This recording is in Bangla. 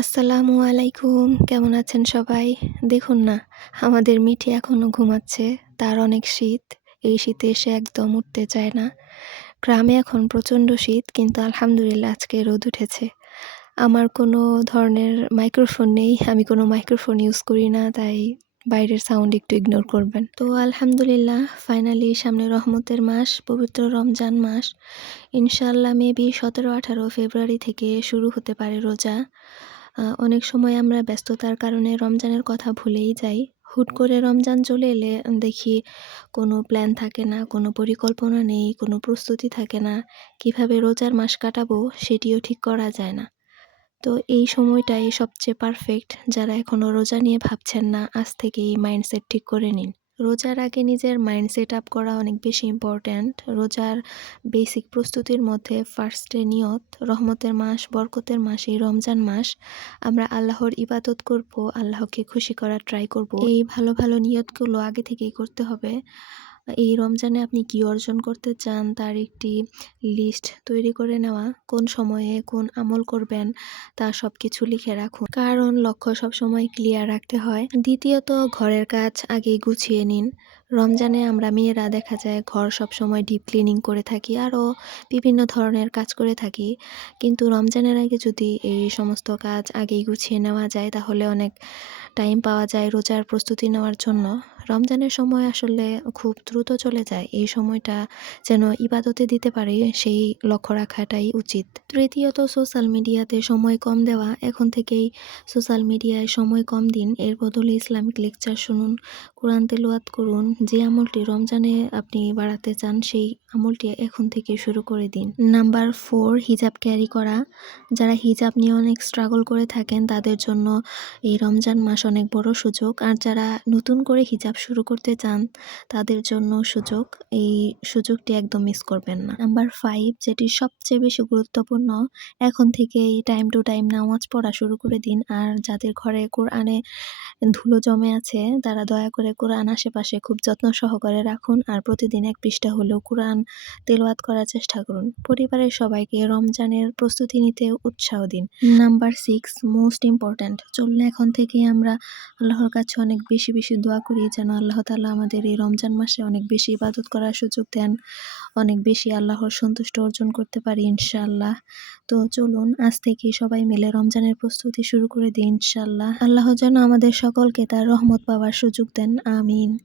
আসসালামু আলাইকুম। কেমন আছেন সবাই? দেখুন না, আমাদের মিঠি এখনও ঘুমাচ্ছে। তার অনেক শীত। এই শীতে এসে একদম উঠতে চায় না। গ্রামে এখন প্রচণ্ড শীত, কিন্তু আলহামদুলিল্লাহ আজকে রোদ উঠেছে। আমার কোনো ধরনের মাইক্রোফোন নেই। আমি কোনো মাইক্রোফোন ইউজ করি না, তাই বাইরের সাউন্ড একটু ইগনোর করবেন। তো আলহামদুলিল্লাহ, ফাইনালি সামনে রহমতের মাস, পবিত্র রমজান মাস। ইনশাল্লাহ মেবি সতেরো আঠারো ফেব্রুয়ারি থেকে শুরু হতে পারে রোজা। অনেক সময় আমরা ব্যস্ততার কারণে রমজানের কথা ভুলেই যাই। হুট করে রমজান চলে এলে দেখি কোনো প্ল্যান থাকে না, কোনো পরিকল্পনা নেই, কোনো প্রস্তুতি থাকে না, কীভাবে রোজার মাস কাটাবো সেটিও ঠিক করা যায় না। তো এই সময়টাই সবচেয়ে পারফেক্ট যারা এখনও রোজা নিয়ে ভাবছেন না, আজ থেকেই মাইন্ডসেট ঠিক করে নিন। রোজার আগে নিজের মাইন্ড সেট আপ করা অনেক বেশি ইম্পর্ট্যান্ট। রোজার বেসিক প্রস্তুতির মধ্যে ফার্স্টে নিয়ত, রহমতের মাস, বরকতের মাস, এই রমজান মাস আমরা আল্লাহর ইবাদত করব, আল্লাহকে খুশি করার ট্রাই করব। এই ভালো ভালো নিয়তগুলো আগে থেকেই করতে হবে। এই রমজানে আপনি কি অর্জন করতে চান? তার একটি লিস্ট তৈরি করে নেওয়া। কোন সময়ে কোন আমল করবেন? তা সব কিছু লিখে রাখুন। কারণ লক্ষ্য সব সময় ক্লিয়ার রাখতে হয়। দ্বিতীয়ত, ঘরের কাজ আগেই গুছিয়ে নিন। রমজানে আমরা মেয়েরা দেখা যায় ঘর সব সময় ডিপ ক্লিনিং করে থাকি, আরও বিভিন্ন ধরনের কাজ করে থাকি। কিন্তু রমজানের আগে যদি এই সমস্ত কাজ আগেই গুছিয়ে নেওয়া যায়, তাহলে অনেক টাইম পাওয়া যায় রোজার প্রস্তুতি নেওয়ার জন্য। রমজানের সময় আসলে খুব দ্রুত চলে যায়। এই সময়টা যেন ইবাদতে দিতে পারে সেই লক্ষ্য রাখাটাই উচিত। তৃতীয়ত সোশ্যাল মিডিয়াতে সময় কম দেওয়া। এখন থেকেই সোশ্যাল মিডিয়ায় সময় কম দিন। এর বদলে ইসলামিক লেকচার শুনুন, কোরআন তেলোয়াত করুন। যে আমলটি রমজানে আপনি বাড়াতে চান সেই আমলটি এখন থেকে শুরু করে দিন। নাম্বার ফোর, হিজাব ক্যারি করা। যারা হিজাব নিয়ে অনেক স্ট্রাগল করে থাকেন, তাদের জন্য এই রমজান মাস অনেক বড় সুযোগ। আর যারা নতুন করে হিজাব শুরু করতে চান, তাদের জন্য সুযোগ। এই সুযোগটি একদম মিস করবেন না। নাম্বার ফাইভ যেটি সবচেয়ে বেশি গুরুত্বপূর্ণ, এখন থেকে এই টাইম টু টাইম নামাজ পড়া শুরু করে দিন। আর যাদের ঘরে কোরআনে ধুলো জমে আছে, তারা দয়া করে কোরআন আশেপাশে খুব যত্ন সহকারে রাখুন। আর প্রতিদিন এক পৃষ্ঠা হলেও কোরআন তেলোয়াত করার চেষ্টা করুন। পরিবারের সবাইকে রমজানের প্রস্তুতি নিতে উৎসাহ দিন। নাম্বার সিক্স মোস্ট ইম্পর্ট্যান্ট চললে এখন থেকে আমরা আল্লাহর কাছে অনেক বেশি বেশি দোয়া করি যেন আল্লাহ তালা আমাদের এই রমজান মাসে অনেক বেশি ইবাদত করার সুযোগ দেন, অনেক বেশি আল্লাহর সন্তুষ্ট অর্জন করতে পারি ইনশাআল্লাহ। তো চলুন, আজ থেকে সবাই মিলে রমজানের প্রস্তুতি শুরু করে দিই ইনশাআল্লাহ। আল্লাহ যেন আমাদের সকলকে তার রহমত পাওয়ার সুযোগ দেন, আমিন।